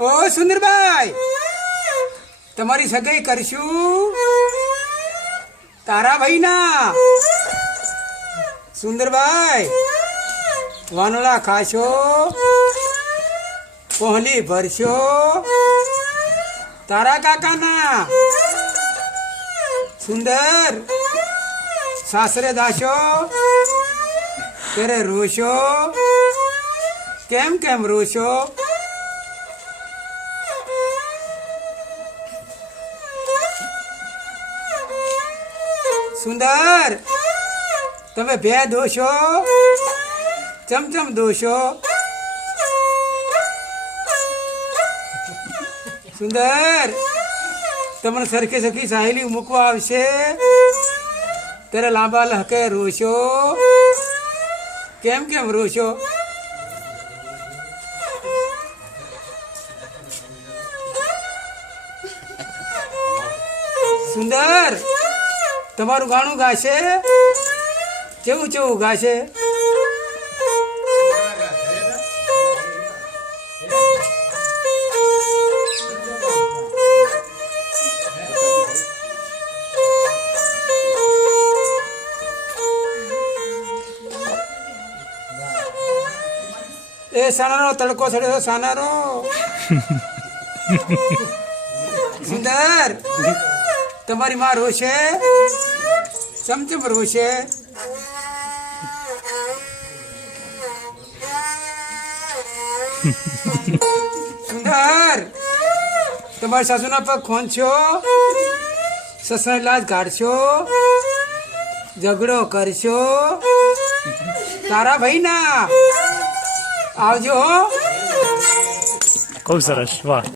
ओ सुंदर भाई तमारी सगाई करशू तारा भाई ना सुंदर भाई वानोला खाशो पहली भरशो तारा काका ना सुंदर सासरे दाशो तेरे रोशो केम केम रोशो सुंदर तमे भे दोशो चमचम दोशो सुंदर तमने सरखे सखी साहेली मूकवा आवशे तेरे लांबा लहके रोशो केम केम रोशो सुंदर तमारू गाणु गाशे चेवू चेवू गाशे ए सानारो तड़को सड़े सानारो सुंदर तमारी माँ रोशे चमचम रोशे सुंदर तमारी सासुना पर खोन छो ससरा इलाज काढ़शो झगड़ो करशो तारा भाई ना आवजो खूब सरस वाह।